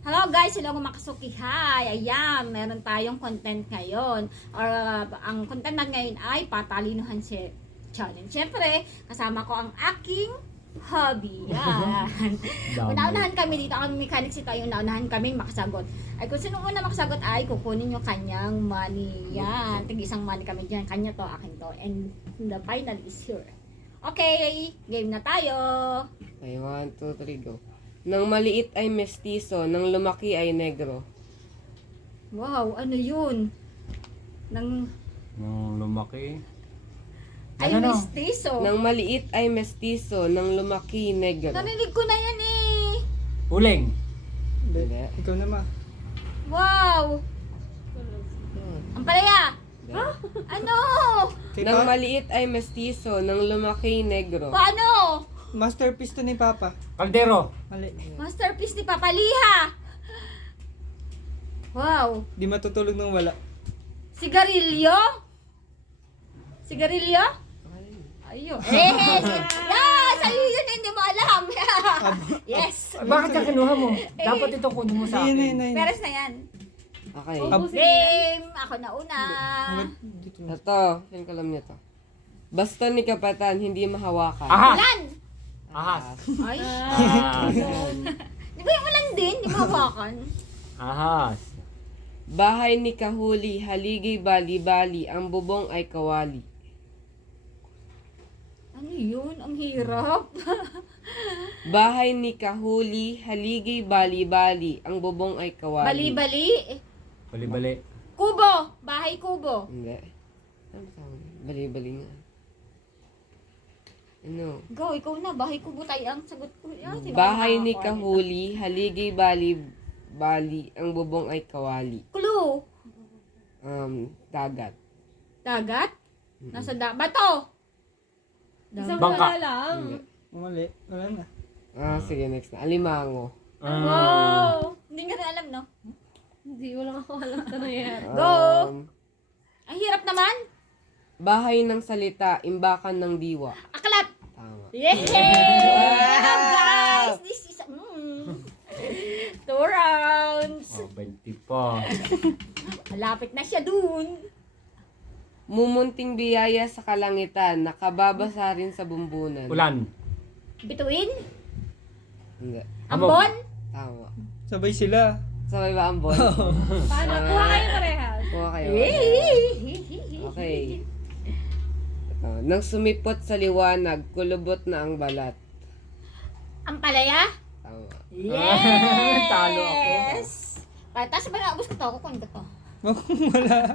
Hello guys, hello mga kasuki. Hi! Ayan, meron tayong content ngayon. Or ang content natin ngayon ay patalinuhan challenge. Siyempre, kasama ko ang aking hobby. Yan. Una-unahan kami dito. Ang mechanics ito ay una-unahan kami makasagot. Ay kung sino una makasagot ay kukunin yung kanyang money. Yan. Tig-isang money kami dyan. Kanya to, akin to. And the final is here. Okay, game na tayo. Okay, 1, 2, 3, go. Nang maliit ay mestizo, nang lumaki ay negro. Wow, ano yun? Nang Nung lumaki. ay Ano? mestizo. Nang maliit ay mestizo, nang lumaki negro. Narinig ko na yan eh. Uling. Hindi. Ikaw na ma. Wow. Ang palaya. Ano? Nang maliit ay mestizo, nang lumaki negro. Paano? Masterpiece to ni Papa. Kaldero. Mali. Masterpiece ni Papaliha. Wow. Di matutulog nang wala. Sigarilyo? Sigarilyo? Ayun. Yes! Ayun yun, hindi mo alam. Yes. Bakit ka kinuha mo? Dapat ito kunin mo sa Ayun, akin. ayun, ayun. Peres na yan. Okay. Game. Ako na una. Dito na. Ito, yung kalam niya to. Basta ni kapatan, hindi mahawakan. Ahas! Ulan. Ahas. Ay. Ahas. Di ba yung ulan din? Di mahawakan? Ahas. Bahay ni kahuli, haligay bali-bali, ang bubong ay kawali. Ano yun? Ang hirap. Bahay ni kahuli, haligay bali-bali, ang bubong ay kawali. Bali-bali. Bali-bali. Kubo. Bahay kubo. Hindi. Ano tawag? Bali-bali nga. Ano? Go, ikaw na. Bahay kubo tayo ang sagot ko. Yan, sino Bahay ang ni nakakakuha kahuli, haligay bali-bali, ang bubong ay kawali. nito? Clue. Dagat. Dagat? Nasa bato. Bangka. Hindi. Mali. Wala na. Sige, next na. Alimango. Wow. Hindi nga rin alam, no? Hindi, wala ako alam na nangyayari. Go. Ang hirap naman. Bahay ng salita, imbakan ng diwa. Aklat. Tama. Yay! Guys, this is 2 rounds. Oh, 20 pa. Malapit na siya dun. Mumunting biyaya sa kalangitan, nakababasa rin sa bumbunan. Ulan. Bituin. Hindi. Ambon. Tama. Sabay sila. Sabay ba ang bon? Paano? Kuha kayo parehas. Kuha kayo. Yay! Okay. Ito. Nang sumipot sa liwanag, kulubot na ang balat. Ang palaya. Tama. Yes! Talo ako. Tapos ba naubos ko to? Kukunin ko to. Wala.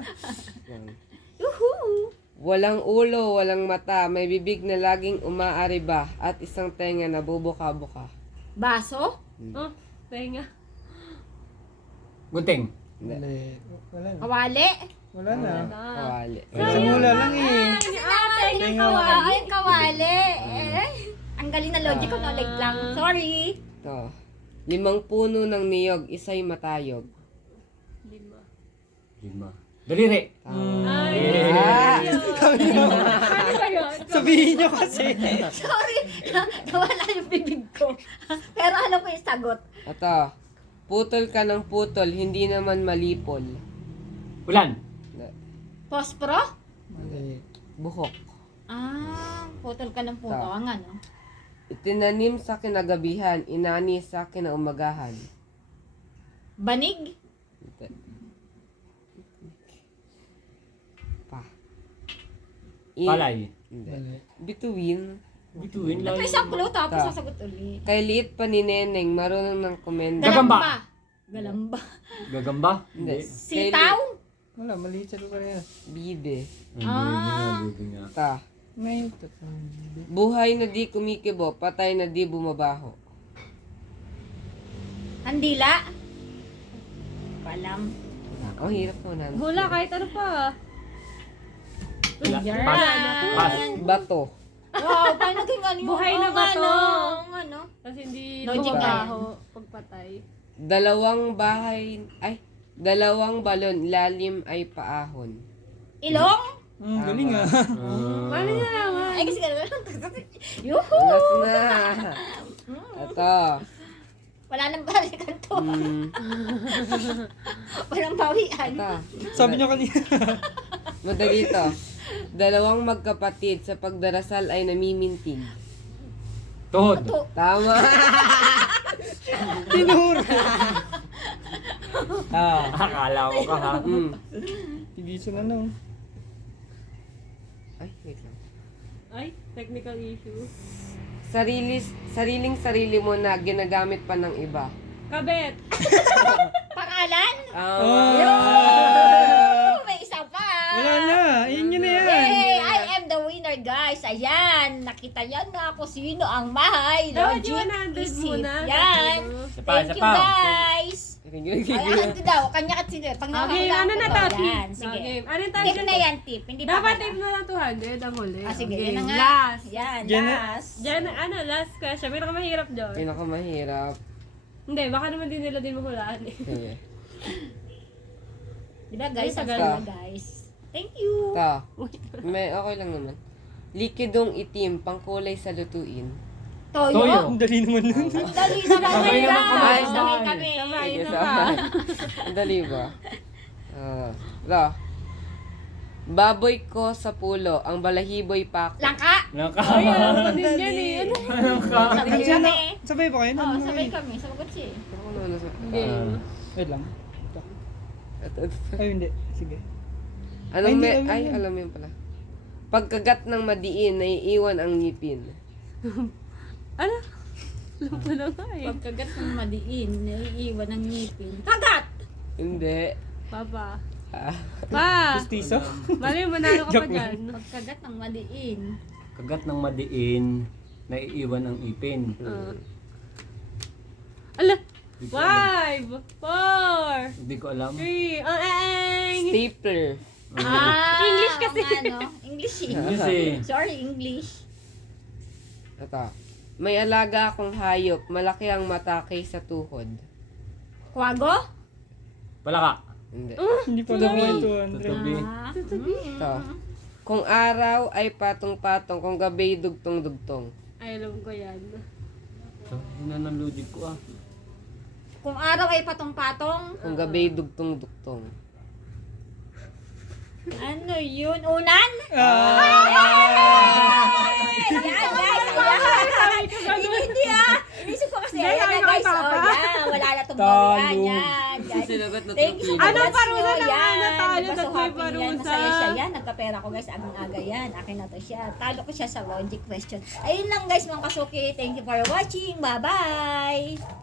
Yan. Yuhuu! Walang ulo, walang mata, may bibig na laging umaariba, at isang tenga na bubuka-buka. Baso? Oh, tenga. Gunting. Hindi. Mali. Wala na. Kawali? Wala na. Kawali. Isang mula lang eh. Ay, Tenga. kawali. Ay, kawali. Eh, ang galing na logic ko, knowledge lang. Sorry. Ito. 5 puno ng niyog, isa'y matayog. 5. Daliri. Tama. Ay, ano ba yun? Sabihin nyo kasi. Sorry. Nawala yung bibig ko. Pero alam ko yung sagot. Ito. Putol ka ng putol, hindi naman malipol. Ulan. Hindi. Pospro? Mali. Buhok. Putol ka ng puto. Ta. Ang ano? Itinanim sa kinagabihan, inani sa kinaumagahan. Banig? Hindi. Pa. Palay. Hindi. Mali. Bituin. Bituin Ito lang. isang clue tapos Ta. sasagot ulit. Kay liit pa ni Neneng, marunong ng komenda. Gagamba. Galamba. Gagamba. Hindi. Sitaw? Wala. Mali sa lugar yan. Bibe. Bibi nga. Ta. Ngayon. Buhay na di kumikibo, patay na di bumabaho. Handila? Palam. Ang hirap mo na. Hula kahit ano pa. Wala. Yan. Pas. Pas. Bato. Wow, paano naging ano yun? Buhay na Oo, ba to? Ano? Ano? Kasi hindi Logic bumabaho pagpatay. Dalawang balon, lalim ay paahon. Ilong? Galing ah. Paano niya naman? Ay, kasi gano'n. Yuhu! Last na. Ito. Wala nang balikan to. Walang bawian. Ito. Sabi niyo kanina. Madali to. Dalawang magkapatid sa pagdarasal ay namimintig. Tuhod. To. Tama. Tinuro. Akala ko ka ha. Hindi siya na lang. Ay, wait lang. Ay, technical issue. Sariling-sarili mo na ginagamit pa ng iba. Kabet. Pangalan? May isa pa. Wala na. Yun na yan. Hey, I am the winner, guys. Ayan, nakita yan na ako sino ang mahay. Dapat Logic, yung 100 isip. muna. Yan. Isa pa, Thank isa you, pa. guys. Ay, ito daw, kanya ka sino. Pag Okay, nakakita ano ko na to, to, yan. tip? Sige. Okay. Ano yung tawag Tip dyan? na yan, tip. Hindi pa Dapat pala. tip mo lang 200 ang huli. Ah, sige, Okay, yan na nga. Last. Yan, Yan na. last. Diyan, last question. Pinakamahirap dyan. Pinakamahirap. Hindi, baka naman din nila din mahulaan eh. Sige. Diba, guys? Ay, Ang tagal. ganda, guys. Thank you. Ito. Okay lang naman. Likidong itim, pangkulay sa lutuin. Toyo. Toyo. Ang dali naman nun. Ang dali naman, Sabay naman kami, guys. sabay. Sabay kami. Sabay Sige, na sa pa. Ang dali ba? Ito. Baboy ko sa pulo, ang balahiboy pa ako. Langka. Naka. Ay, alam ko din yan eh. Ano? Sabay Siya kami. na. Sabay pa kayo? Oo, Ano, sabay ano, kami. Sabagot siya eh. Ako naman nasa... Game. Wait lang. Ito. Ay, hindi. Sige. Anong Ay, hindi, may... alam Ay, yun. alam mo yun pala. Pagkagat ng madiin, naiiwan ang ngipin. Ano? Alam ko na nga eh. Pagkagat ng madiin, naiiwan ng ngipin. Kagat! Hindi. Papa. Ah. Pa! Pustiso. Mali, manalo ka pa Joke lang. dyan. Pagkagat ng madiin. Kagat ng madiin, naiiwan ang ipin. Ala! Hindi ko alam. 5, 4, Hindi ko alam. 3, ang aang! Stapler. English kasi. Ano? English eh. Kasi, Sorry, English. Ito. May alaga akong hayop, malaki ang mata kaysa tuhod. Kwago? palaka. Hindi. Hindi pa Tutubi. naman 200. Tutubi. Ah. Ito. Kung araw ay patong-patong, kung gabi dugtong-dugtong. Ay, alam ko yan. So, yun na ng logic ko ah. Kung araw ay patong-patong, Kung gabi dugtong-dugtong. ano yun? Unan? Ah! Ayan, guys. Ayan. Hindi ah. Inisip ko kasi. Ayan na, guys. Oh, yan. Wala na itong bawian. Yan, guys. Sinagot na Thank you. Pilipino. Anong parusa na? Yan. Natalo Diba, na so may happy yan. parusa. Masaya siya yan. Nagkapera ko, guys. Agang-aga yan. Akin na to siya. Talo ko siya sa logic question. Ayun lang, guys, mga kasuki. Thank you for watching. Bye-bye.